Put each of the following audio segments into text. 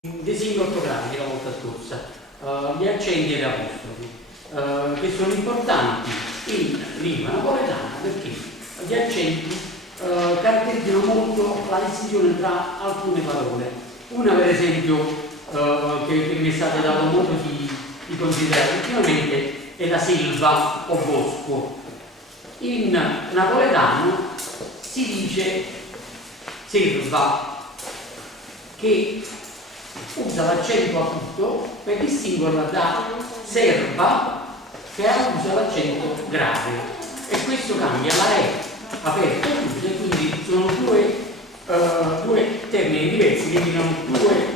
Designi ortografici la volta scorsa, gli accenti e le apostrofi, che sono importanti in lingua napoletana perché gli accenti caratterizzano molto la distinzione tra alcune parole. Una per esempio che mi è stata data molto di considerare ultimamente è la selva o bosco. In napoletano si dice selva, che usa l'accento acuto per distinguerla da serva che usa l'accento grave, e questo cambia la E aperta e chiusa, quindi sono due termini diversi che dicono due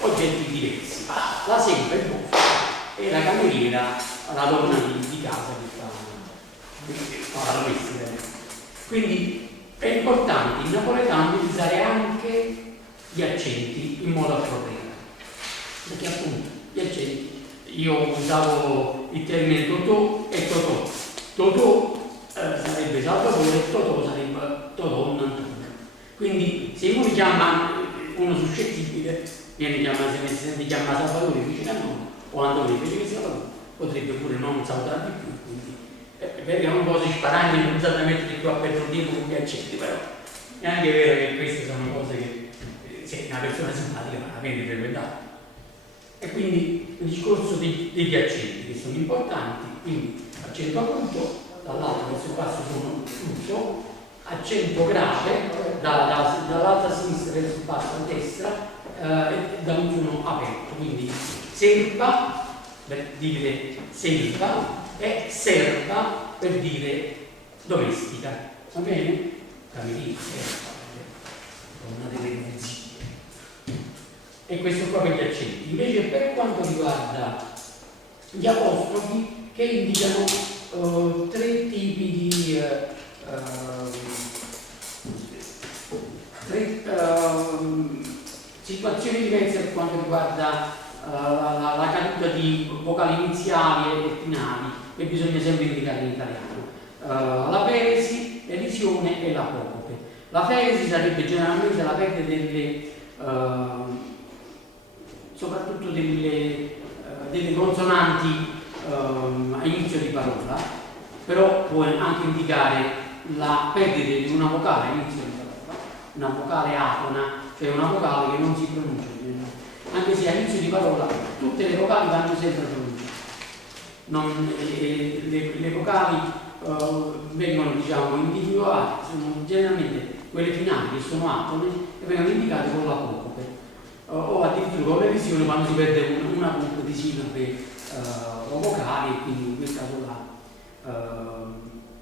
oggetti diversi. La selva, il bosco, e la cameriera, la donna di casa che fa la domestica. Quindi è importante in napoletano utilizzare anche gli accenti in modo appropriato, perché appunto gli accenti, io usavo il termine totò e totò. Totò sarebbe Salvatore, totò sarebbe Totò Nantuno. Quindi se uno chiama uno suscettibile, viene chiamato, se si sente chiamare Salvatore vicino a noi, o Antonio invece che Salvatore, potrebbe pure non salutare di più, quindi perché non può sparare esattamente di qua per non dire con gli accenti, però è anche vero che queste sono cose che se una persona simpatica la vede frequentata. E quindi il discorso degli accenti che sono importanti, quindi accento acuto dall'alto verso il basso sono chiuso, accento grave dall'alto a sinistra verso il basso a destra e da un sono aperto, quindi serva per dire selva e serva per dire domestica, va bene? Cameriera, una delle dimensioni. E questo qua per gli accenti. Invece per quanto riguarda gli apostrofi, che indicano tre tipi di situazioni diverse per quanto riguarda la caduta di vocali iniziali e finali, che bisogna sempre indicare in italiano. La feresi, l'elisione e l'apocope. La feresi sarebbe generalmente la perdita delle soprattutto delle consonanti a inizio di parola, però può anche indicare la perdita di una vocale a inizio di parola, una vocale atona, cioè una vocale che non si pronuncia, anche se a inizio di parola tutte le vocali vanno sempre pronunciate. Le vocali vengono individuate, sono generalmente quelle finali che sono atone e vengono indicate con l'apocope. O addirittura con le visioni quando si perde una punta di sillabe o vocali, e quindi in quel caso là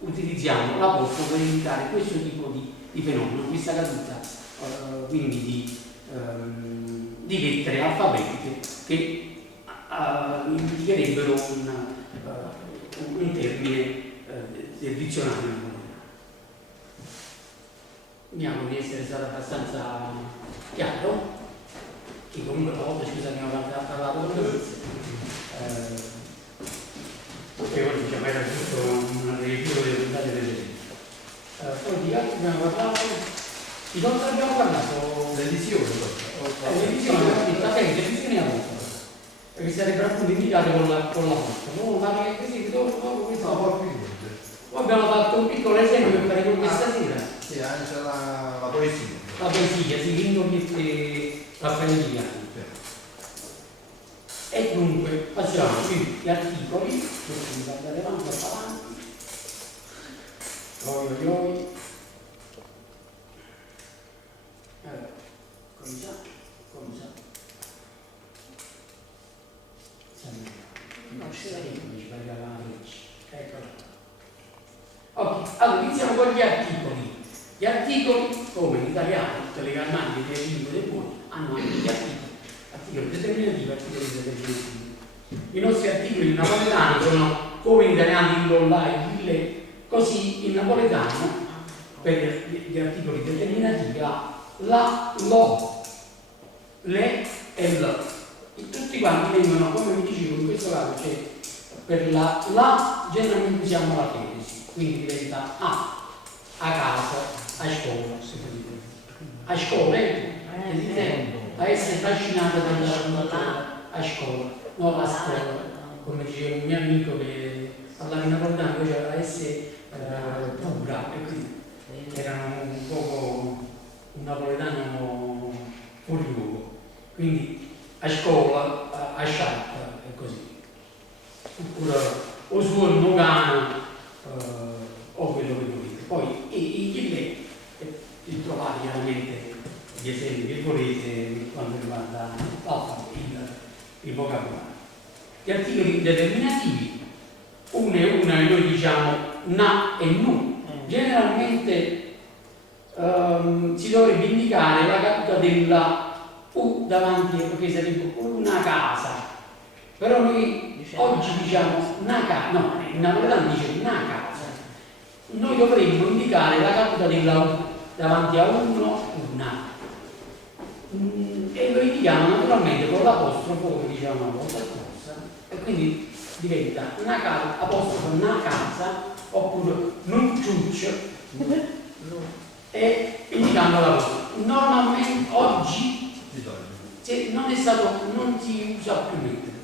utilizziamo l'apostrofo per indicare questo tipo di fenomeno, questa caduta quindi di lettere alfabetiche che indicherebbero un termine del dizionario. Speriamo di essere stato abbastanza chiaro. Che comunque una volta scusa abbiamo parlato con Lorenzo, che oggi era giusto una review delle puntate delle poi di altri abbiamo parlato, di cosa abbiamo parlato? L'edizione, l'edizione a volta, perché sarebbero appunto indicate con la volta, ma che così dopo questo abbiamo fatto un piccolo esempio per fare con questa sera. Sì, anche la poesia. La poesia, si vincono la poesia. E dunque passiamo qui gli articoli, mi guardare avanti e avanti. Cominciamo. Non ci parla la legge. Eccola. Ok, allora iniziamo con gli articoli. Gli articoli, come in italiano, tutte le grammatiche delle lingue del mondo hanno anche gli articoli determinativi, articoli determinativi. I nostri articoli in napoletano sono come in italiano il, la, il, le, così in napoletano per gli articoli determinativi la, lo, le e l. E tutti quanti vengono, come vi dicevo, in questo caso c'è per la generalmente usiamo la feresi, quindi diventa a casa, a scuola, a scuola, a essere trascinata a scuola, non alla scuola, come diceva un mio amico che parlava in napoletano, invece a essere pura, e quindi erano un poco un napoletano fuori luogo. Quindi a scuola, a sciarpa e così. Oppure o su il Mogano o quello che volete. Poi i libri trovate chiaramente gli esempi che volete quando riguarda il vocabolario. Gli articoli determinativi, uno e uno noi diciamo na e nu. Generalmente si dovrebbe indicare la caduta della U davanti, perché sarebbe una casa. Però noi oggi diciamo una casa, no, il napoletano dice una casa. Noi dovremmo indicare la caduta della U davanti a uno, una. E lo indichiamo naturalmente con l'apostrofo, come diciamo una volta scorsa, e quindi diventa una casa, apostrofo una casa, oppure non ciuccio, e indicando l'apostrofo. Normalmente oggi non si usa più mettere.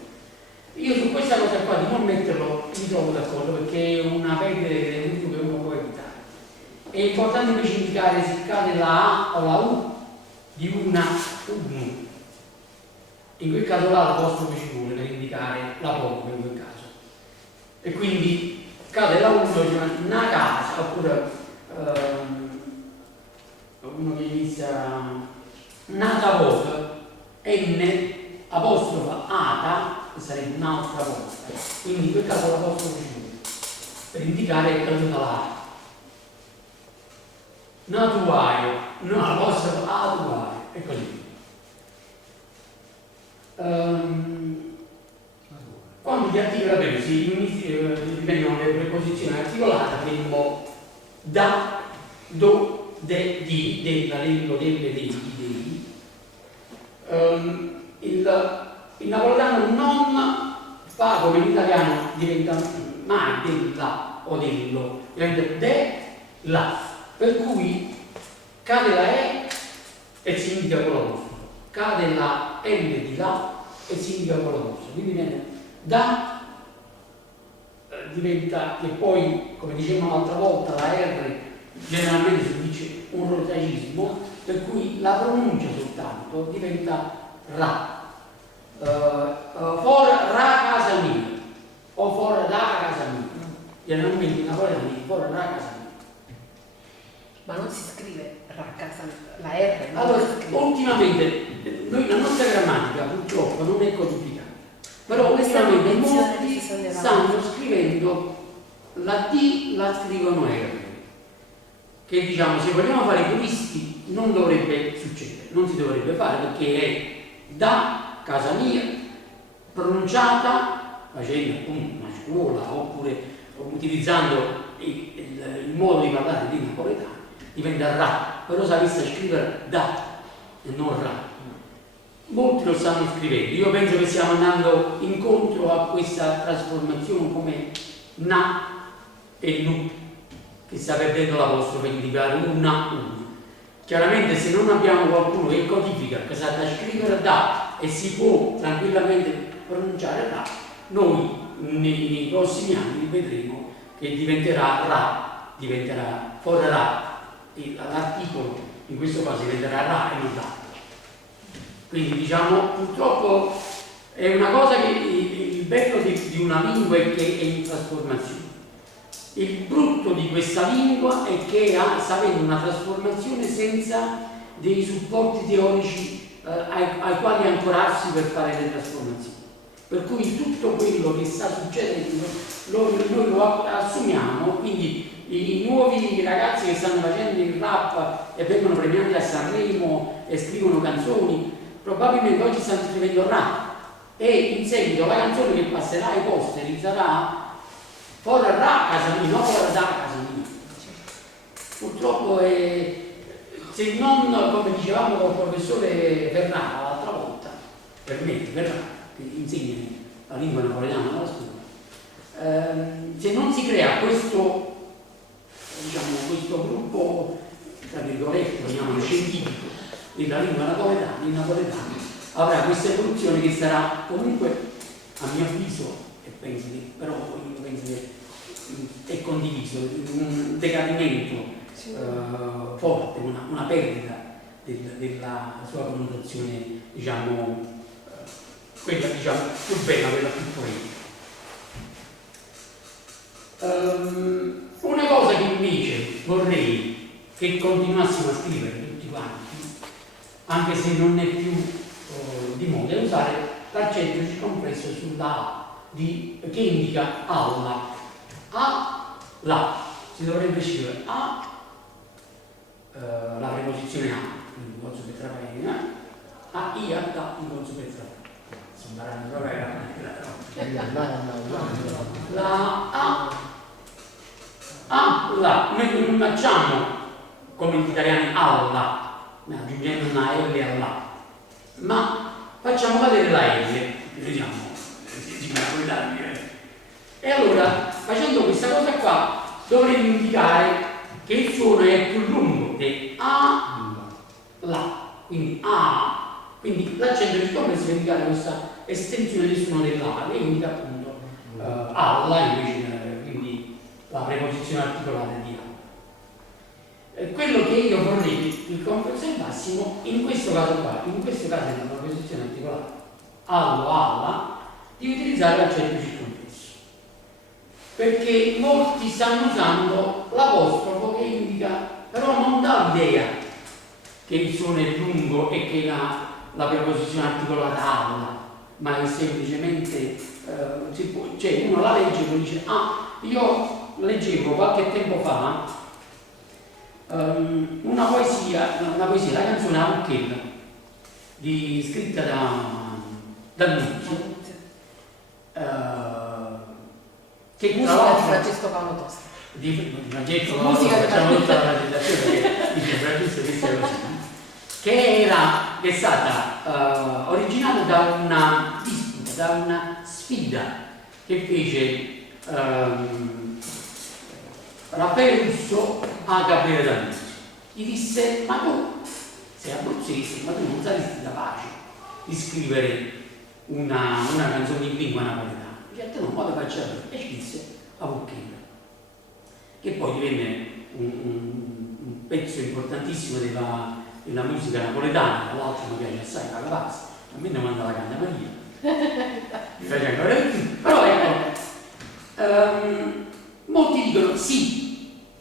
Io su questa cosa qua di non metterlo mi trovo d'accordo, perché è una perdita che uno può evitare. È importante invece indicare se cade la A o la U di una U. In quel caso là l'apostrofo ci vuole per indicare la poco in quel caso. E quindi cade la U, una casa, oppure uno che inizia nata volta, N apostrofa ata, che sarebbe un'altra volta. Quindi in quel caso l'apostrofo ci vuole per indicare che è caduta la A. Natuaio, no, apostrofo atuaio, e così. Quando gli articoli abbiamo dipendono le preposizioni articolate, avremo da, do, de, di, della, dello, delle, dei. Il napoletano non fa come in italiano, diventa mai della o dello, diventa de, la. Per cui cade la e si indica con l'apostrofo, cade la L di là e si indica con l'apostrofo. Quindi viene da, diventa, che poi, come dicevamo l'altra volta, la R generalmente si dice un rotacismo, per cui la pronuncia soltanto diventa ra. For ra casa mia o for da casa mia. Generalmente in napoletano for ra casa mia. Ma non si scrive casa, la R. Allora, ultimamente la nostra grammatica purtroppo non è codificata, però ultimamente molti stanno scrivendo la D, la scrivono R, che diciamo se vogliamo fare i puristi non dovrebbe succedere, non si dovrebbe fare, perché è da casa mia pronunciata facendo appunto una scuola oppure utilizzando il modo di parlare di napoletano, diventa ra, però si avesse a scrivere da e non ra. Molti lo stanno scrivendo, io penso che stiamo andando incontro a questa trasformazione come na e nu, che sta perdendo l'apostrofo per indicare una. Chiaramente se non abbiamo qualcuno che codifica, che sa da scrivere da e si può tranquillamente pronunciare ra, noi nei prossimi anni vedremo che diventerà ra, diventerà forrà. L'articolo in questo caso diventerà ra e non da. Quindi diciamo purtroppo è una cosa che il bello di una lingua è che è in trasformazione. Il brutto di questa lingua è che sta avendo una trasformazione senza dei supporti teorici ai quali ancorarsi per fare le trasformazioni. Per cui tutto quello che sta succedendo noi lo assumiamo, quindi i nuovi ragazzi che stanno facendo il rap e vengono premiati a Sanremo e scrivono canzoni, probabilmente oggi stanno scrivendo rap e in seguito la canzone che passerà ai posteri sarà fuori ra casa mia, non fuori da casa mia. Purtroppo se non, come dicevamo col professore Ferrara l'altra volta, per me Ferrara, che insegna la lingua napoletana alla scuola, se non si crea questo gruppo, tra virgolette, chiamiamolo scientifico, della lingua napoletana, il napoletano avrà questa evoluzione che sarà comunque, a mio avviso, e penso che, però io penso che è condiviso, un decadimento forte, una perdita della sua connotazione, diciamo, quella diciamo più bella, quella più poetica. Una cosa che invece vorrei che continuassimo a scrivere tutti quanti, anche se non è più di moda, è usare l'accento circonflesso sulla A, che indica alla. A, la. Si dovrebbe scrivere A, la preposizione A, quindi cozzo per trapaina, A, I, A, ta, in cozzo per trapaina. Sto imparando proprio la A, la. Noi non facciamo come gli italiani alla, aggiungendo una L alla, ma facciamo cadere la L, vediamo, e allora facendo questa cosa qua dovremmo indicare che il suono è più lungo di A, la, quindi A, quindi l'accento circonflesso per indicare questa estensione del suono dell'A, che indica appunto alla invece, quindi la preposizione articolata di A. Quello che io vorrei che conservassimo in questo caso qua, in questo caso della preposizione articolata allo, alla, di utilizzare l'accento circonflesso, perché molti stanno usando l'apostrofo che indica, però non dà l'idea che il suono è lungo e che la preposizione articolata alla, ma è semplicemente cioè uno la legge e poi dice io leggevo qualche tempo fa una poesia, la canzone Aucchella, scritta da Nunzio, che musica di Francesco Paolo Tosta. Musica facciamo tutta la presentazione perché dice Francesco questa è così, che è stata originata da una disputa, da una sfida che fece Raffaele Russo a Gabriele D'Annunzio. Gli disse: ma tu sei abruzzese, ma tu non saresti capace di scrivere una canzone in lingua napoletana? Certo, non modo facciamo, e ci disse Aucchella, che poi divenne un pezzo importantissimo della musica napoletana. Tra l'altro mi piace assai la Capazzi, a me ne manda la canna Maria, mi piace ancora di più, però ecco, molti dicono sì,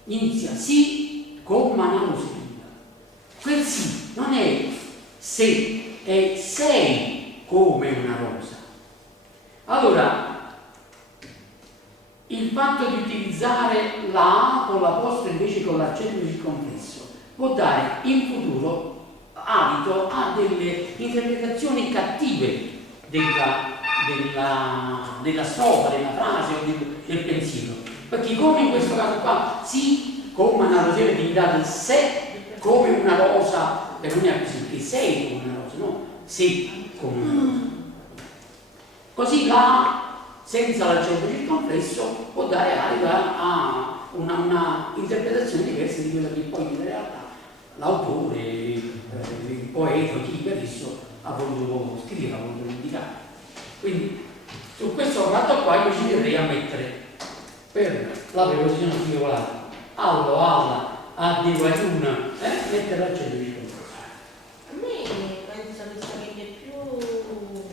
inizia sì, comma nausea. Quel sì non è se, è sei come una rosa. Allora, il fatto di utilizzare la A con l'apostolo invece con l'accento circonflesso può dare in futuro adito a delle interpretazioni cattive della strofa, della frase o del pensiero. Perché come in questo caso qua, sì, come una rosera diventata se come una rosa, che non è così, che sei come una rosa, no? Sei come una rosa. Così la senza l'accento circonflesso può dare adito a una interpretazione diversa di quella che poi in realtà l'autore, il poeta, chi per esso ha voluto scrivere, ha voluto indicare. Quindi su questo fatto qua io ci terrei a mettere per la preposizione articolata allo, alla, addio, adun, mettere l'accento circonflesso. A me penso che sarebbe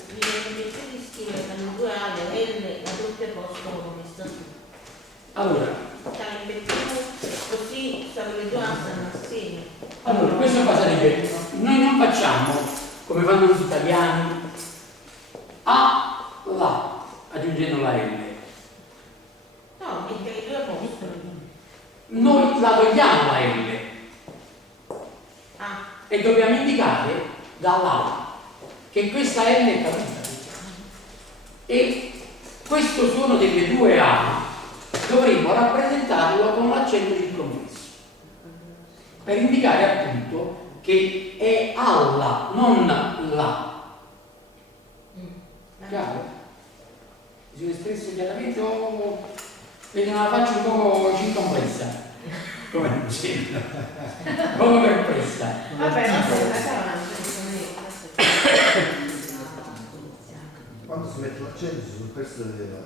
mi verrebbe più di scrivere con le due A, le L, la doppia apostolo come sta su. Allora, Sarebbe più così, le due A stanno assieme. allora, questo qua sarebbe, noi non facciamo come fanno gli italiani a, la, aggiungendo la L. No, mettere i due apostoli. Noi la togliamo la L Ah, e dobbiamo indicare dall'A che questa L è caduta. E questo suono delle due A dovremmo rappresentarlo con l'accento circonflesso per indicare appunto che è alla, non la. Chiaro? Mi sono espresso chiaramente o vedo una faccia un po' circonflessa? come dicevo, proprio per questa. Vabbè, non so, Quando si mette l'accento sul pezzo della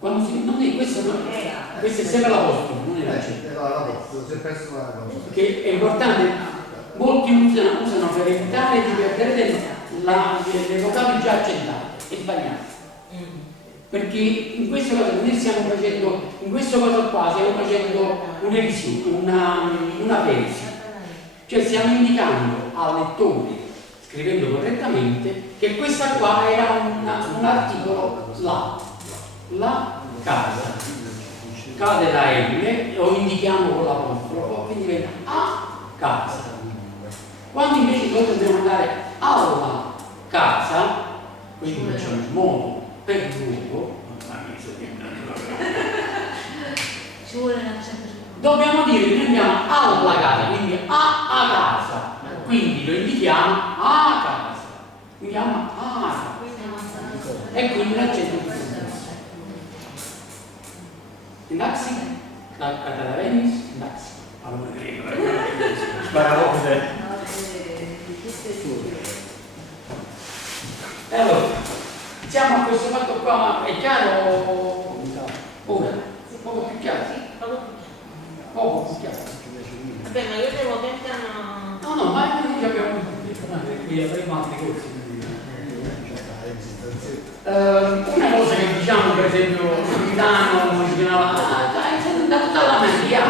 Quando si, non è, questo è sempre la vostra, non è l'accento. la posta, si è perso la cosa. Che è importante, molti usano per evitare di perdere le vocali già accentate, è sbagliato. Perché in questo caso noi stiamo facendo, in questo caso qua stiamo facendo una presi, cioè stiamo indicando al lettore, scrivendo correttamente, che questa qua era un articolo la casa, cade la L, lo indichiamo con l'apostrofo, quindi diventa a casa. Quando invece noi dobbiamo andare alla casa, quindi facciamo il modo per luogo, Ci vuole l'accento. dobbiamo dire che noi andiamo alla casa, quindi a casa, quindi lo indichiamo a casa, indichiamo a casa, e quindi l'accento di Naxi, la Venice, Naxi. E allora, siamo a questo fatto qua, è chiaro? Ora, poco più chiaro? Poco più chiaro. Vabbè, ma io devo pian piano. No, ma noi abbiamo qui avremo altri corsi. Una cosa che diciamo, per esempio, Milano, da tutta la Maria,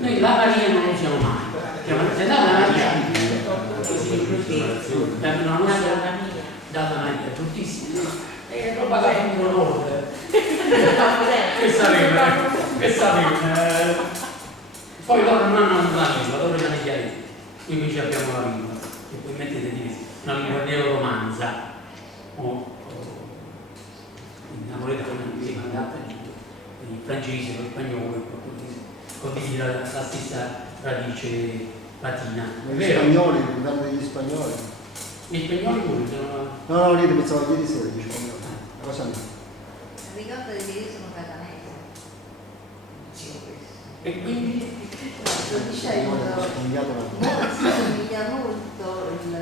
noi la Maria non usiamo mai. Se dalla Maria, dalla nostra, dalla Maria, tuttissimi, è roba che non conosce. Che sapete? Poi loro non hanno la lingua, loro hanno i chiaretti, noi invece abbiamo la lingua, e poi mettete di una lingua neoromanza. In napoletano si manda il francese, lo spagnolo, il portoghese, condivide la stessa radice latina. Gli spagnoli, parlando degli spagnoli. Gli spagnoli pure sono. No, lì pensavo ieri sera gli spagnoli. Cosa no? Ricordati che io sono catanese. E quindi Sto dicendo, si somiglia molto il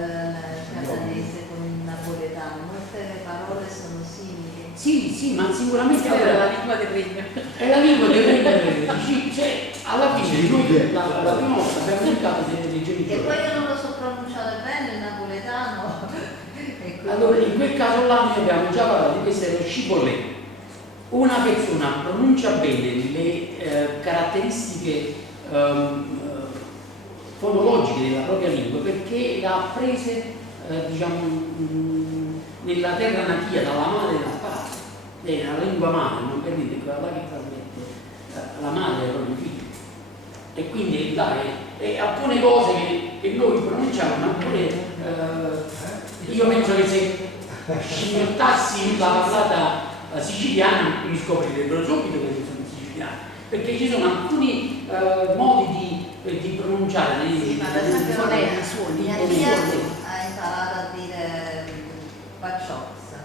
catanese con il napoletano, molte parole sono simili. sì, ma sicuramente era la lingua del regno. è la lingua del regno. Cioè, alla fine noi la prima volta abbiamo cercato dei E genitori. poi io non lo so pronunciare bene il napoletano. E quindi- Allora, in quel caso là noi abbiamo già parlato di queste scipolle. Una persona pronuncia bene le caratteristiche fonologiche della propria lingua perché le ha apprese nella terra natia, dalla madre della padre, è la lingua madre, non per dire quella là che trasmette la madre ai propri figli. E quindi dai, alcune cose che noi pronunciamo, alcune, io penso che se scimmiottassi la parlata siciliana mi scoprirebbero subito che sono siciliani, perché ci sono alcuni modi di pronunciare Sì, ma per esempio suoni. mia zia ha imparato a dire paciozza,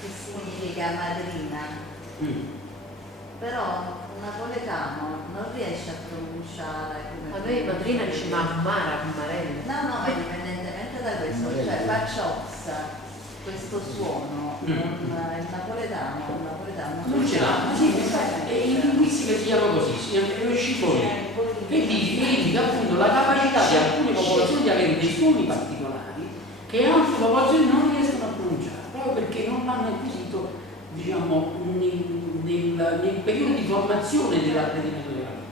che significa madrina, però un napoletano non riesce a pronunciare come. A noi madrina dice mammara, marella. No, ma indipendentemente da questo, cioè paciozza, questo suono, il napoletano non ce l'ha, sì, e in linguistica si chiama così, si chiama lo scivolone, che indica appunto la capacità di alcune popolazioni di avere dei suoni particolari che altre popolazioni non riescono a pronunciare, proprio perché non l'hanno acquisito, diciamo, nel periodo di formazione dell'apprendimento della lingua.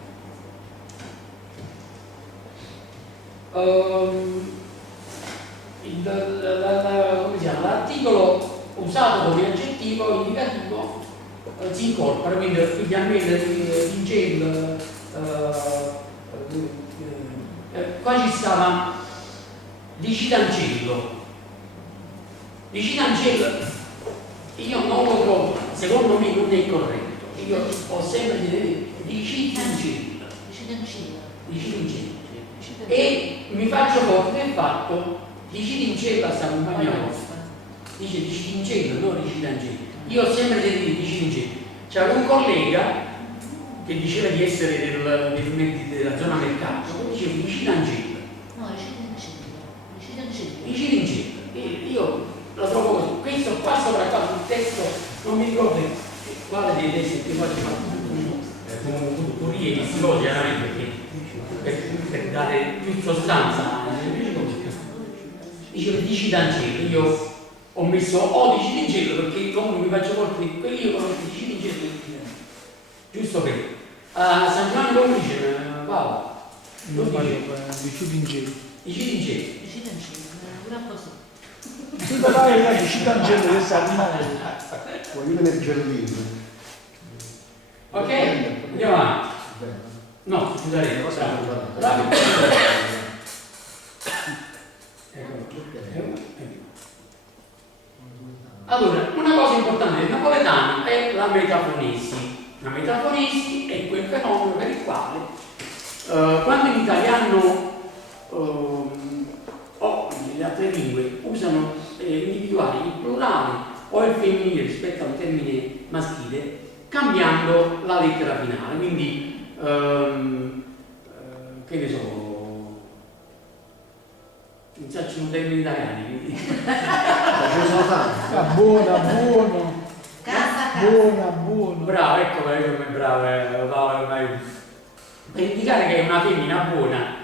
L'articolo usato come aggettivo indicativo si incorpora, quindi figliamele, Vingel, qua ci stava di Citancello. Di Citancello io non lo trovo, secondo me non è corretto, io ho sempre di Citancello. Di Citancello. E mi faccio forte del fatto di Citancello a sta compagna vostra. Dice di Citancello, non di Citancello. Io ho sempre detto di Citancello. C'era un collega che diceva di essere della zona mercato, diceva i Cirangella. No, i Cirangella. I Cirangella. Io la trovo così. Questo qua sopra qua sul testo, non mi ricordo quale dei testi che poi si fa con rilievi storici, chiaramente, per dare più sostanza. Diceva di Cirangella. Io ho messo O di Cirangella perché comunque mi faccio colpire quelli io conosco di Cirangella. Giusto per San Giovanni come dice Paolo? Lo dice? Di Ciringeli. I Cirangella. I Cirangella, una cosa. Tu papà di Ciringeli che sa rimane. Poi io nel giardino. Ok? Andiamo avanti. No, scusate, bravo. Allora, una cosa importante del napoletano è la metafonesi. La metafonesi è quel fenomeno per il quale quando in italiano o nelle altre lingue usano individuare il plurale o il femminile rispetto a un termine maschile cambiando la lettera finale. Quindi, che ne so, non faccio un termine italiani, quindi. Ce ne sono tanti. Ah, buono. Casa. Buono. Bravo, ecco come bravo, Paolo. Per indicare che è una femmina buona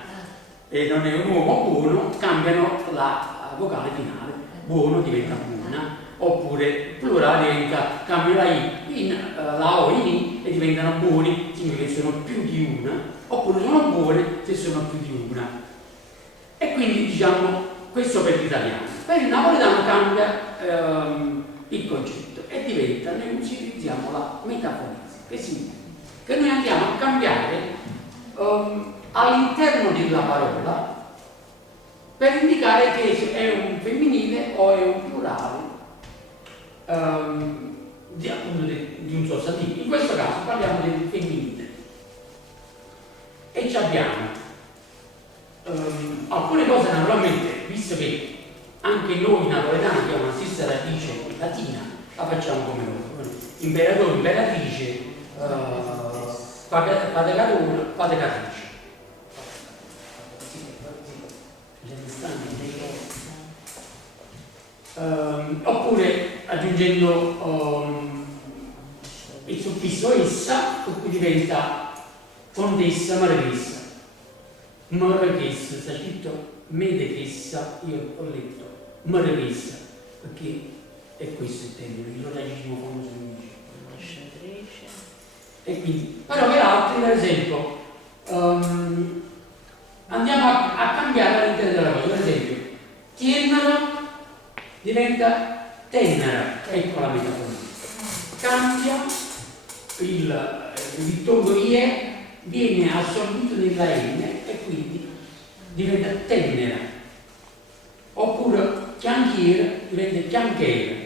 e non è un uomo buono, cambiano la vocale finale. Buono diventa buona, oppure plurale cambia la I in la O in I e diventano buoni, significa che sono più di una, oppure sono buone se sono più di una. E quindi diciamo questo per l'italiano. Per il napoletano cambia il concetto e diventa, noi utilizziamo la metafonesi, che significa che noi andiamo a cambiare all'interno della parola per indicare che è un femminile o è un plurale di un sostantivo. In questo caso parliamo del femminile e ci abbiamo alcune cose naturalmente, visto che anche noi napoletani abbiamo la stessa radice latina, la facciamo come loro. Imperatore, imperatrice, patecatore, patecatrice. Oppure aggiungendo il suffisso essa, per cui diventa contessa, marchessa. Marchessa, sta scritto medechessa, io ho letto marchessa, perché è questo il termine, il lodacismo famoso che dice. E quindi, però per altri, per esempio, andiamo a cambiare all'interno della cosa, per esempio, tiennara diventa tennara, ecco la metaforia. Cambia il vittorio IE, viene assorbito nella N e quindi diventa tennera. Oppure chianchiera diventa chianchera.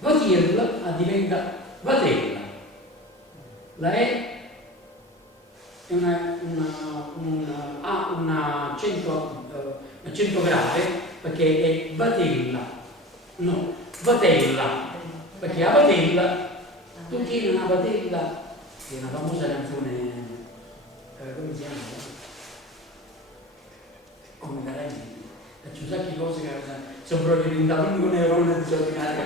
Vatirla diventa vatella. La E ha un accento grave perché è vatella. No, vatella, perché la vatella, tu tieni una vatella, che è una famosa canzone, come si chiama? Come Caragini, faccio un sacco di cose che sono proprio diventato un neurone straordinario.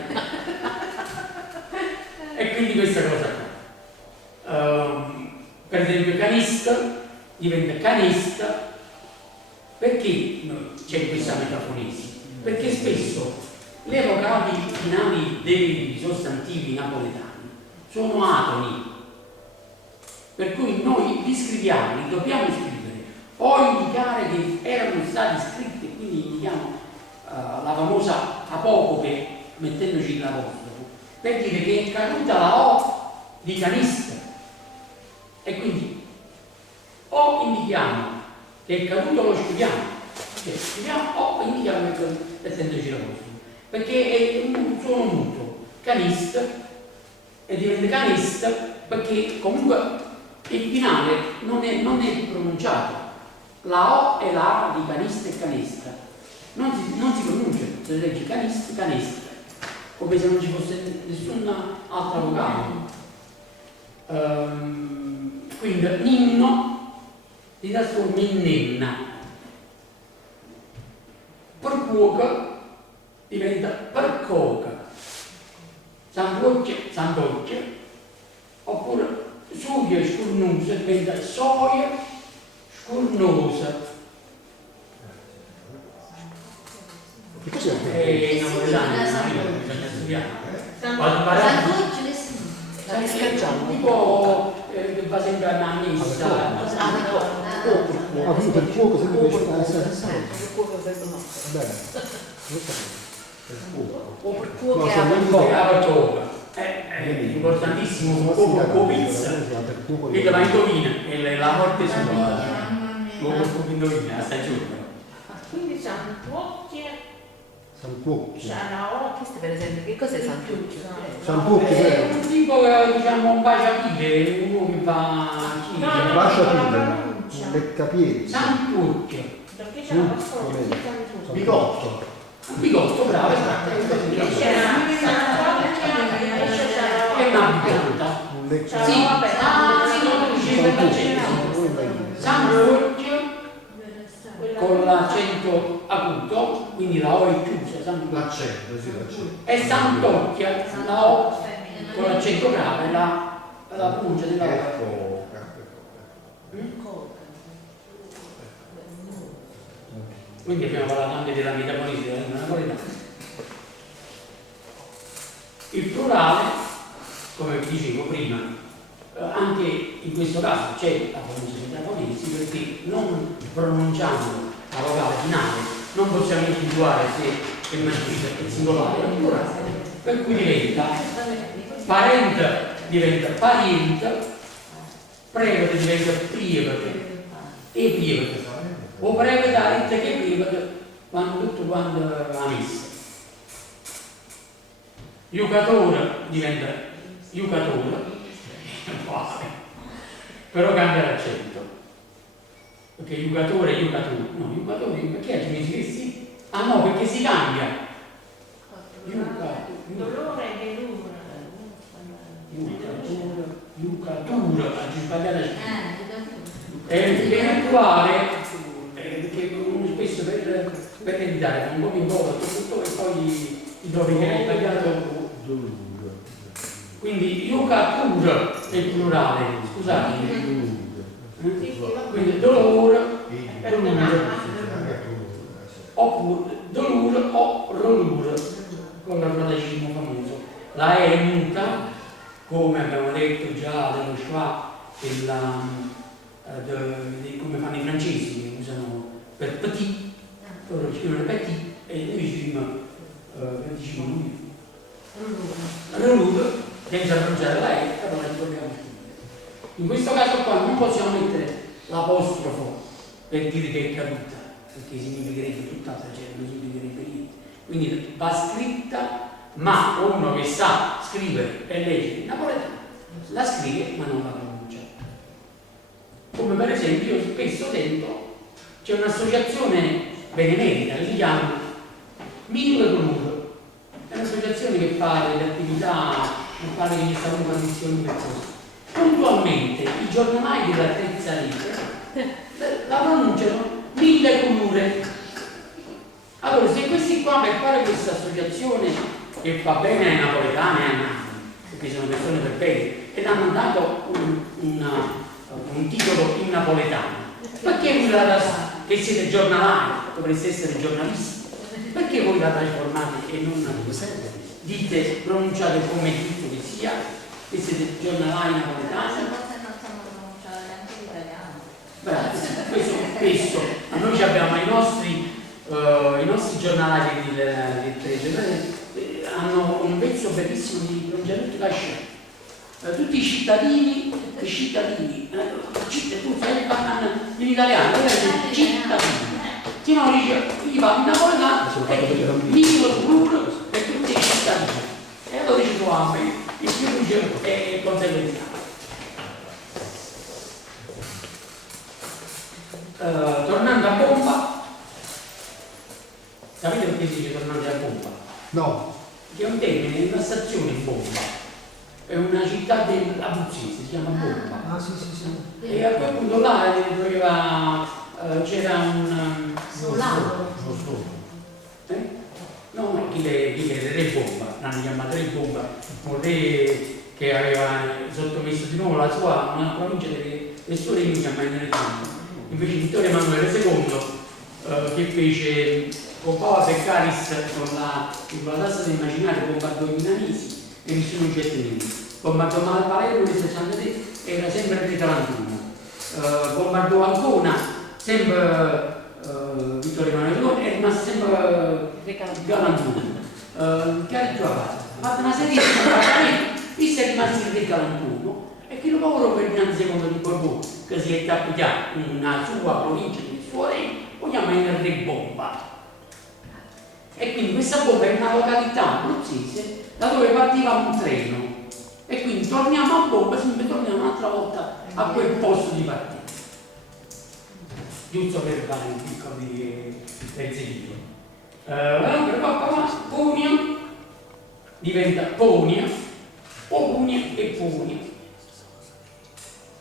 E quindi questa cosa qua. Per esempio canista diventa canista, perché c'è questa metafonesi? Perché spesso le vocali finali dei sostantivi napoletani sono atoni, per cui noi li scriviamo, li dobbiamo scrivere o indicare che erano stati scritti, quindi indichiamo la famosa apocope mettendoci l'apostrofo, per dire che è caduta la O di canista e quindi o indichiamo che è caduto lo scriviamo, cioè scriviamo o indichiamo mettendoci l'apostrofo, perché è un suono muto, canista, e diventa canista perché comunque il finale non è pronunciato. La O e la A di canista e canestra non si pronuncia, se leggi canista, canestra, come se non ci fosse nessuna altra vocale. Quindi ninno si trasforma in nenna. Per cuoca diventa per coca. Santocchia, oppure soia scurnosa diventa soia scurnosa. Che cos'è? È napoletana, bisogna studiare. Quando imparare La riscacciamo. un po' che va sempre una messa. Ah, quindi per fuoco se mi piace la stessa Per cuoco questo no. Bene. Per fuoco. O per cuoco No, che se ha non Che la tocca. È importantissimo con pizza. Per fuoco. E la indovina, e la morte sua. L'uomo indovina, sta giù. Quindi Sant'Occhia, Santucchi. Ciaraocchia, Questo per esempio, che cos'è Santuccio? Santucchi, È vero? un tipo, diciamo, un baciapile, uno che fa No, chimica. no. Lascia la pure. pronuncia. Un leccapiedi. Santucchio. perché c'è la passaporto di Sant'Occhia. Bigotto. Un bigotto, bravo, esatto. C'era Sant'Occhia e c'è Ciaraocchia. È una bigotta. Un Sì, leccapiedi. sì, lo dice per l'accento. Santuccio con l'accento acuto, quindi la O è chiusa, Santuccio. L'accento, sì, l'accento. E Sant'Occhia, la O con l'accento grave, la pronuncia della O. Ecco. Quindi abbiamo parlato anche della metabolismo della lingua napoletana. Il plurale, come vi dicevo prima, anche in questo caso c'è la pronuncia metabolisi perché non pronunciando la vocale finale non possiamo individuare se è maschile e singolare o plurale, per cui diventa parente diventa pariente, prevede diventa prievete e prievete. O prevede che prievete quando tutto quando la messa. Giocatore diventa giocatore, però cambia l'accento. Perché giocatore, no, giocatore, perché oggi mi diresti? Ah no, perché si cambia. Dolore e Giucatura, ha sbagliato. È l'eventuale che uno spesso per evitare un po' in volo tutto e poi ti trovi che hai sbagliato. Quindi giucatura è il plurale, scusate. Quindi dolore, oppure dolore o rolure, con il radicino famoso. La E è muta, come abbiamo detto già dello Schwab, come fanno i francesi, che usano per petit, loro scrivono petit e noi diciamo rolure, senza pronunciare la E, però la dobbiamo scrivere. In questo caso qua non possiamo mettere l'apostrofo per dire che è caduta, perché significherebbe tutt'altro, cioè non significherebbe niente. Quindi va scritta, ma uno che sa scrivere e leggere in napoletano la scrive ma non la pronuncia. Come per esempio io spesso sento c'è un'associazione benemerita che si chiama Mille Colore, è un'associazione che fa delle attività, non pare che gli sta una missione preziosa. Puntualmente i giornali della terza riga la pronunciano Mille Colore. Allora, se questi qua per fare questa associazione che fa bene ai napoletani e ai nati, perché sono persone per bene, ed hanno dato un titolo in napoletano, perché voi che siete giornalari, dovreste essere giornalisti, perché voi la trasformate e non dite, pronunciate come giusto che sia, che siete giornalari napoletani? Grazie, questo spesso a noi abbiamo i nostri giornali hanno un pezzo bellissimo di pronunciamento da scelta. Tutti i cittadini, tu sai parlano in italiano, cittadini. Se no dice, io parlo in napoletano, minimo pluro per tutti i cittadini. E allora dice tu a me, il più dice è conseguenziale. Tornando a bomba, sapete perché si dice tornando a bomba? No. Che è un termine di una stazione in bomba. è una città dell'Abruzzese, si chiama Bomba. Ah, sì, sì, sì. E a quel punto là c'era un lago. no, chi è Re Bomba, l'hanno chiamato Re Bomba, un re che aveva sottomesso di nuovo una provincia del suo regno, si chiama Enrico. Invece Vittorio Emanuele II, che fece con Papa Peccaris con la tassa del macinario, bombardò i milanesi e nessuno ci attenne. Bombardò Palermo nel 63, era sempre Re Tarantuno. Bombardò Ancona, sempre Vittorio Emanuele II, è rimasto sempre Galantuno. Che ha detto ha fatto una serie di combattimenti, visto è rimasto il Re Galantuno, e che lo povero Ferdinando II di Borbone, che si è capitato una sua provincia del suo regno, lo chiama il Re Bomba. E quindi questa bomba è una località abruzzese da dove partiva un treno. E quindi torniamo a Bomba, sempre torniamo un'altra volta a quel posto di partita. Giusto per fare un piccolo pezzettino. Punia diventa Ponia, o Punia e Punia,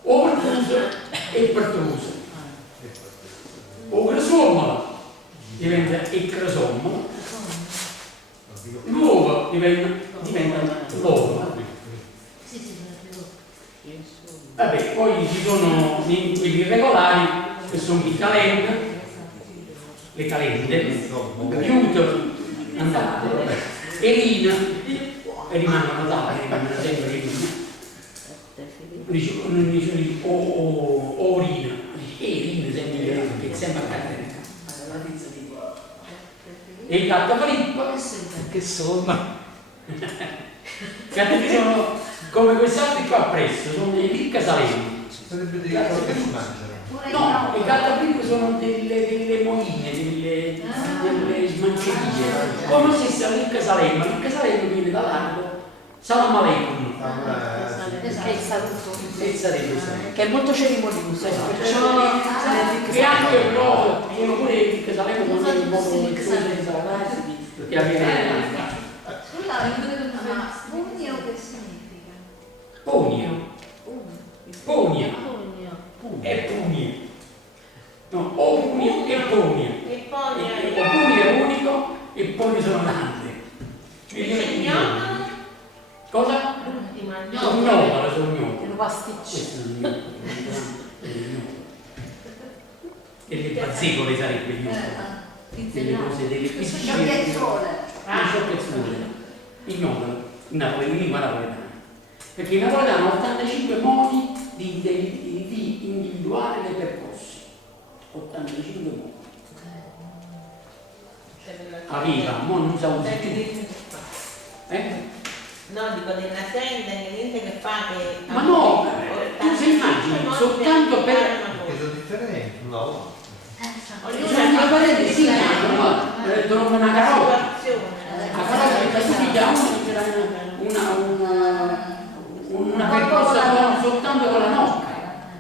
o Pertusa e Pertusa, o Crasommola diventa il Crasommola, l'uovo diventa l'uovo. Vabbè, poi ci sono quelli irregolari che sono i calenda, le calende, aiuto, andate, Elina, e rimangono tali, rimangono sempre Elina, Orina, Elina, che sempre a cadere. E il Cattafilippo, che sono? Che sono come questi altri qua presso, sono dei ricca salemi. Sarebbe dei cose che si mangiano. No, i Cattafilippo sono delle moine, delle smancerie. Come se sia ricca salema, ricca salema viene da largo, salam aleikum. Che è il saluto. Che è molto cerimonioso, perciò e anche però sono pure ricca salema con il modo che avviene. Ma Pugno che significa? Pugna. Pugna. È Pugna. No, o Pugna e Pugna. E poi O Pugna è unico e poi sono tante. Gnocco? Cosa? L'ultima, Sono gnocco. gnocco, sono gnocco. un pasticcio. E le bazzecole sarebbe il gnocco. Delle cose, delle piccine. Le sciocchezzone. Il gnocco, in lingua napoletana. Perché in napoletano hanno 85 modi di individuare le percosse. 85 modi. Aveva, ma non usavo più. No, dico della tenda, niente che fate. Ma no, tu sei immagini, soltanto per... Che sono differenti, no? Sono una parete sì, trovo una carota. La carota che tu piglia una percossa soltanto con la nocca.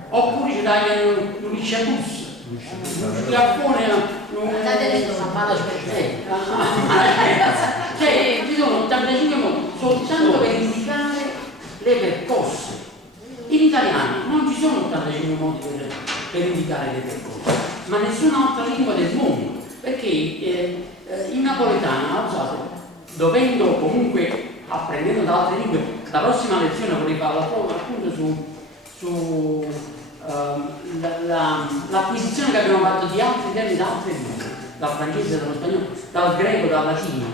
Oppure ci dai un lisciabus. Un schiaffone, cioè ci sono 85 modi soltanto per indicare le percosse. In italiano non ci sono 85 modi per indicare le percosse, ma nessun'altra lingua del mondo, perché il napoletano ha usato, dovendo comunque apprendendo da altre lingue, la prossima lezione vorrei farla proprio appunto su l'acquisizione che abbiamo fatto di altri termini da altre lingue, dal francese, dallo spagnolo, dal greco, dal latino,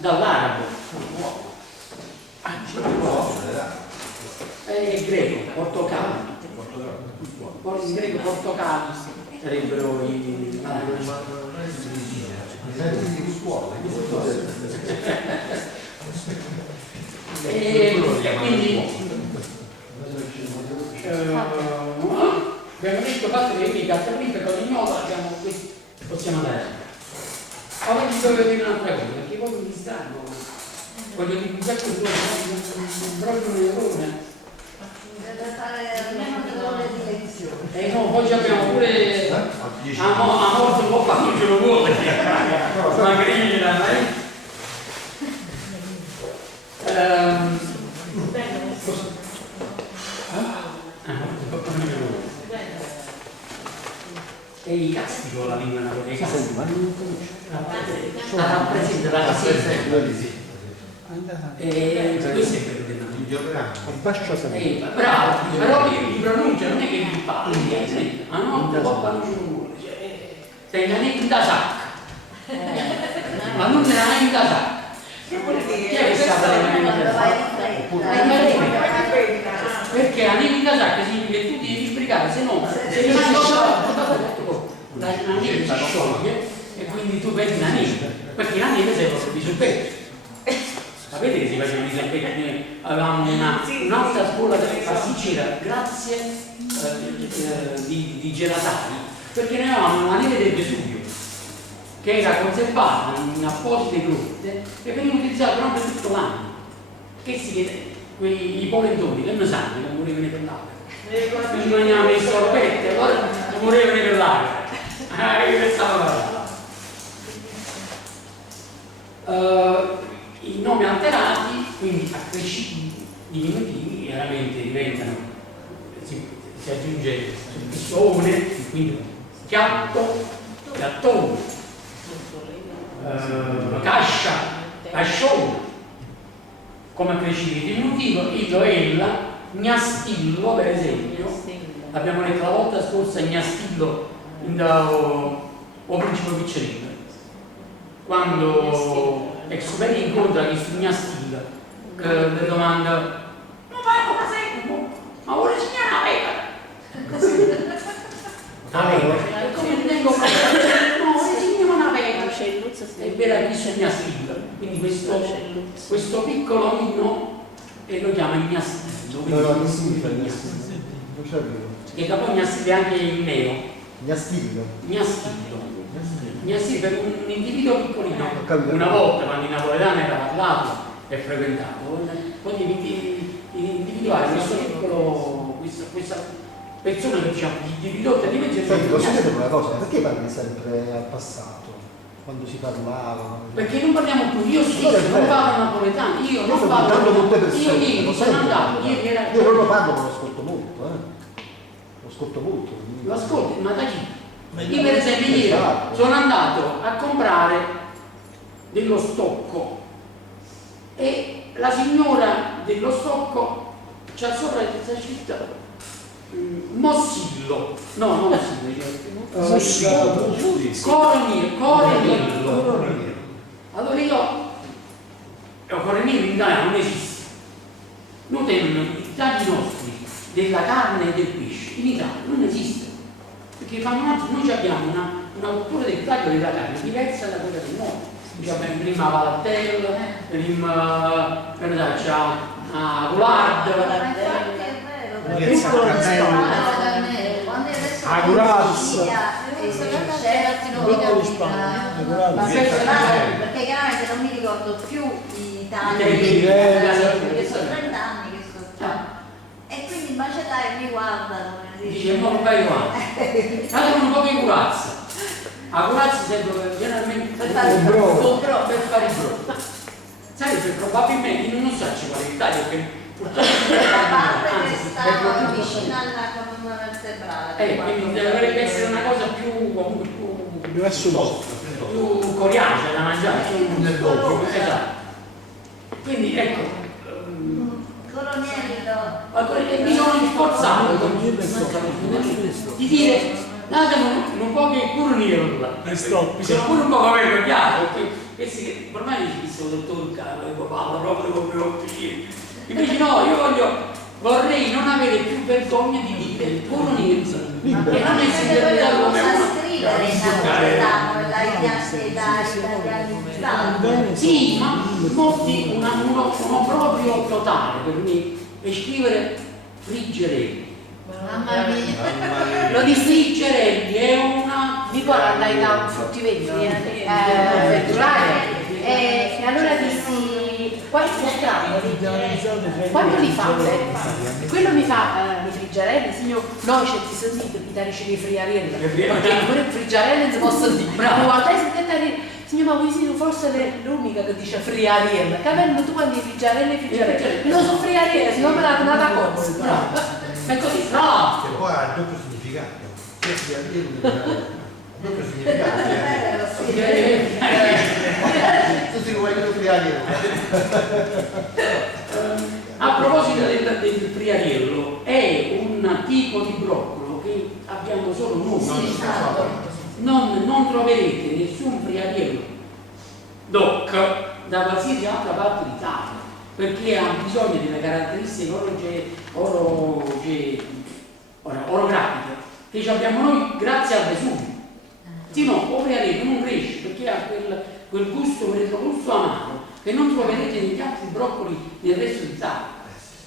dall'arabo. È greco, portocali. Poi in greco portocali sarebbero i e quindi abbiamo detto fatto che i Cattafilippo con ignota abbiamo questi, possiamo andare. Ora vi devo dire un'altra cosa, perché poi mi distraggo. Voglio dire un sacco di cose, proprio un errore. Deve fare almeno 2 ore di lezione. No, poi abbiamo pure a morto un po' fa non ce lo vuole. Magrina, questo è quello della Abbascia sempre. bravo, però li pronuncia, non è che li parli, ma no, un po' quando ci vuole, sei una netta sacca, ma non era una netta sacca. Che vuol dire? Chi è che sa fare la netta sacca? Perché la netta sacca significa che tu ti devi sbrigare, se no, se non si scioglie, la neve si scioglie e quindi tu perdi la neve, perché la neve serve per i sorbetti. Sapete che si facevano i sorbetti? Noi avevamo un'altra scuola pasticcera, grazie di gelatati, perché noi avevamo la neve del Vesuvio, che era conservata in apposite grotte e veniva utilizzata proprio per tutto l'anno. Che si chiede, i polentoni, che ne sanno che morivano per l'acqua? Quindi mangiavano i sorbetti, allora morivano per l'acqua. Che stava i nomi alterati, quindi accresciti diminutivi, chiaramente diventano, si aggiunge pissone, quindi chiatto, chiattone, cascia, cascione, come accresciti diminutivo, illo, ella, gnastillo per esempio, abbiamo letto la volta scorsa gnastillo o principe Piccerino, quando Exuperi incontra questo gnastillo che le domanda ma ma vuole segnare una vega? Come tengo no, si segna una vega, è vera questo gnastillo, quindi questo piccolo minno e lo chiama gnastillo, Non significa gnastillo. Non c'è vero. e poi gnastillo è anche il nero, Gnastillo. Gnastillo per un individuo piccolino. Una volta quando in napoletano era parlato e frequentato, potevi individuare questo piccolo, questa persona che diciamo di ridotta dimensione. Senti, posso dire una cosa, perché parli sempre al passato? Quando si parlava? Perché non parliamo più, io stesso non parlo napoletano, io non parlo molte persone. io sono andato, Io non lo parlo ma lo ascolto molto, Lo ascolto molto. lo ascolto, ma da chi? Io per esempio ieri sono andato a comprare dello stocco e la signora dello stocco c'ha sopra questa città Mossillo, no, non Mossillo, Coronillo. Allora Coronillo in Italia non esiste. Noi teniamo i tagli nostri della carne e del pesce, in Italia non esiste. Perché noi abbiamo una cultura del taglio della carne diversa da quella del mondo. Abbiamo prima Valattella, prima Goulard, perché chiaramente non mi ricordo più i tagli perché sono 30 anni che sto qua e quindi i macellai mi guardano e dice non vai qua, hanno un po' di curazza. A curazza serve generalmente per fare il brodo. Sai, probabilmente non so quale il taglio che purtroppo la parte che sta vicino alla colonna vertebrale. quindi dovrebbe essere una cosa più coriacea da mangiare, esatto. Quindi ecco, mi sono sforzato di dire datemi un po' che Coronillo, mi sono pure un po' vergognato perché questi ormai ci disse il dottor Carlo, parla proprio come occhi. Invece no, io vorrei non avere più vergogna di dire Coronillo e non essere interpretato come sì, ma molti uno proprio totale per me e scrivere Frigerelli. Mamma mia. Lo di Frigerelli è una Nicola andai da un fruttivendolo verduraio e allora dissi quanto li fate? E quello mi fa i frigerelli, signor no, c'è ti sentite mi dai i friarielli perché pure i frigerelli non si possono dire guardai sentite signor ma voi siete forse l'unica che dice friarielli che avendo tu quando i frigerelli non sono friarielli signor me l'ha data cosa è così no che poi ha il doppio significato sia friariello Proprio significato. Tutti vogliono friariello. A proposito del friariello, è un tipo di broccolo che abbiamo solo noi. Non troverete nessun friariello DOC da qualsiasi altra parte d'Italia, perché ha bisogno delle caratteristiche orografiche che ci abbiamo noi grazie al Vesuvio. Se no, o friariello non cresce perché ha quel gusto, quel retrogusto amaro che non troverete negli altri broccoli del resto d'Italia.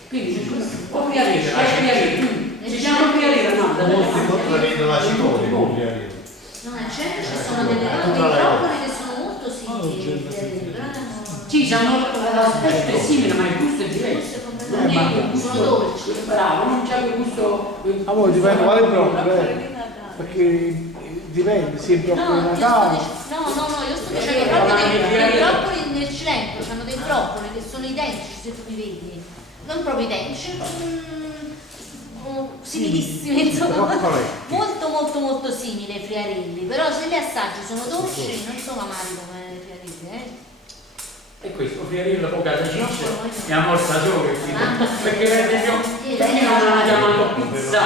Quindi o friariello, si chiama friariello, no, Molti contravvendono la cipolla con friariello. No, in centro ci sono dei broccoli che sono molto simili, però sì, l'aspetto è simile, ma il gusto è diverso. Non è quel gusto, sono dolci. bravo, non c'è quel gusto. A voi dipende quale broccolo, perché dipende, se il broccolo No, natale. io sto dicendo proprio dei broccoli nel centro, c'hanno dei broccoli che sono identici, se tu li vedi, non proprio identici, similissimi, insomma, molto simili ai friarelli, però se li assaggi sono dolci, non sono amari come i friarelli, E questo friariello poca da ciccia è a morsa sopra, perché per esempio noi non la chiamano pizza,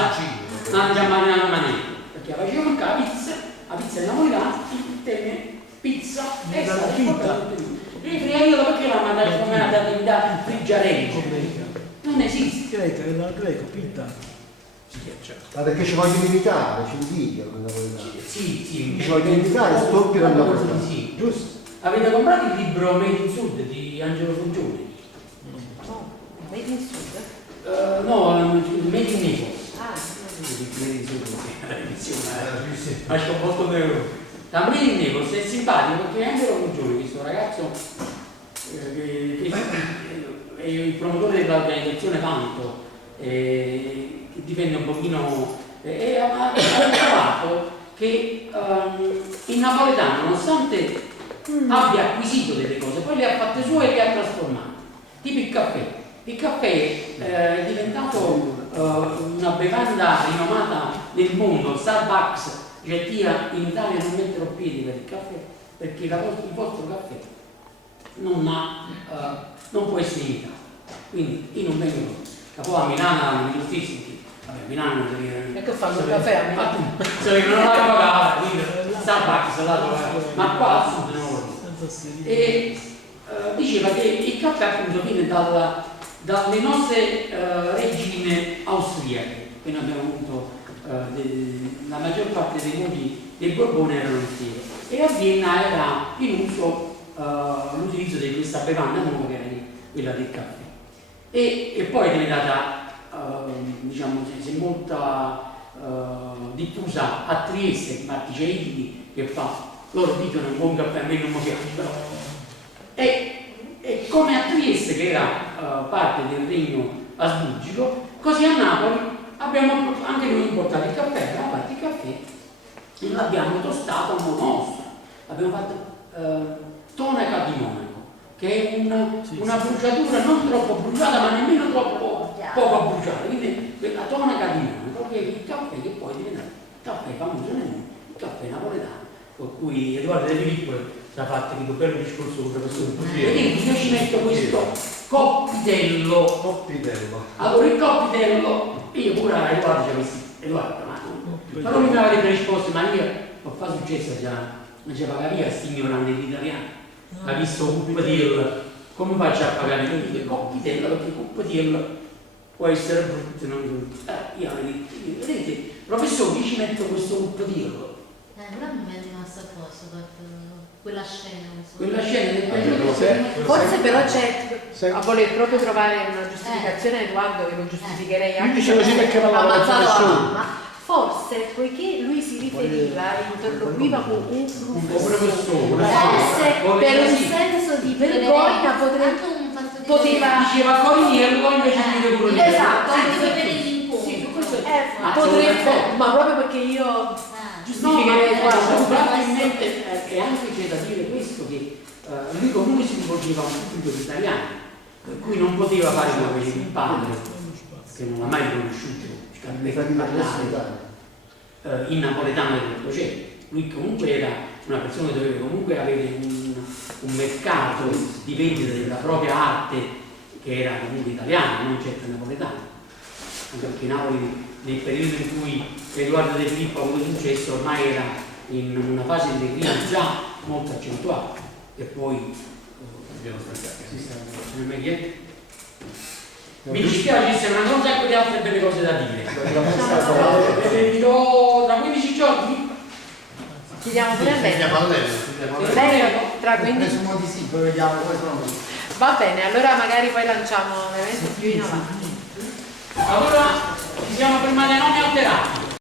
non la chiamano manetta, perché facevano anche la pizza è napoletana, pizza e la pizza. Il friariello perché l'ha mandato come una da Frigiarello? Non esiste. Greco, è dal greco, pinta. Ma perché ci vogliono imitare, ci invidiano quella napoletana. Sì. Ci vogliono imitare, stoppiano la napoletana. Sì. Giusto? Avete comprato il libro Made in Sud di Angelo Foggioni? Made in Sud? No, Made in Naples. Ma c'è un posto vero. Da Made in Naples è simpatico perché Angelo Foggioni, questo ragazzo che è il promotore dell'organizzazione Vanto, che difende un pochino, ha trovato che il napoletano, nonostante abbia acquisito delle cose, poi le ha fatte sue e le ha trasformate. Tipo il caffè. Il caffè è diventato una bevanda rinomata nel mondo. Starbucks gettia in Italia non metterò piedi per il caffè perché il vostro caffè non può essere imitato. Quindi io non vengo capo a Milano, negli stessi. Vabbè, Milano E che fanno il caffè a Milano? Se non la pagata, quindi Starbucks la trovata, ma qua al sud non lo dico. E diceva che il caffè appunto viene dalle nostre regine austriache, che noi abbiamo avuto la maggior parte dei modi del Borbone erano insieme, e a Vienna era in uso l'utilizzo di questa bevanda nuova che era quella del caffè. E poi è diventata diciamo si è molta diffusa a Trieste, infatti c'è Idi che fa, loro dicono un buon caffè, a me non mi piace però. E come a Trieste che era parte del regno asburgico, così a Napoli abbiamo anche noi importato il caffè, abbiamo fatto il caffè e l'abbiamo tostato a modo nostro, abbiamo fatto tonaca di Monaco, che è una bruciatura non troppo bruciata ma nemmeno troppo poco bruciata, quindi la tonaca di Monaco, che è il caffè che poi diventa il caffè famoso nel mondo, il caffè napoletano, per cui Edoardo De Filippo ci ha fatto un bello discorso sul professore. Quindi io ci metto questo coppitello. Allora il coppitello, io pure a Edoardo ci ho visto, Edoardo, però lui mi aveva risposto, ma io ho fatto successo già, non ci paga via sti ignoranti di italiano. Ha visto coppitello, come faccio a pagare? Io dico coppitello perché coppitello può essere brutto, non brutto. Io vedete, professore, io ci metto questo coppitello. Però mi è rimasto a posto quella scena. Quella scena del periodo. Forse però c'è a voler proprio trovare una giustificazione a Edoardo che lo giustificherei anche dice così perché non ha la ammazzato la professore. mamma. Forse poiché lui si riferiva, interloquiva con un professore, forse per un senso di vergogna poteva Diceva Coriniello invece di dire Coriniello. esatto, anche per vedere l'incontro. Sì, su questo potrebbe, ma proprio perché io giustificherei probabilmente è anche c'è da dire questo che lui comunque si rivolgeva a un pubblico italiano, per cui non poteva fare come faceva il padre, che non l'ha mai conosciuto in napoletano del 800. lui comunque era una persona che doveva comunque avere un mercato di vendita della propria arte che era comunque italiana, non certo napoletana. Anche perché Napoli nel periodo in cui Edoardo De Filippo ha avuto successo ormai era in una fase di declino già molto accentuata e poi mi dispiace, ci sembrano un sacco di altre belle cose da dire. Vi do tra 15 giorni. Chiediamo pure a lei. Chiediamo a lei. Lei tra 15 Presumo di sì, poi vediamo poi sono. Va bene, allora magari poi lanciamo veramente più in avanti. Allora ci siamo fermati a nomi alterati.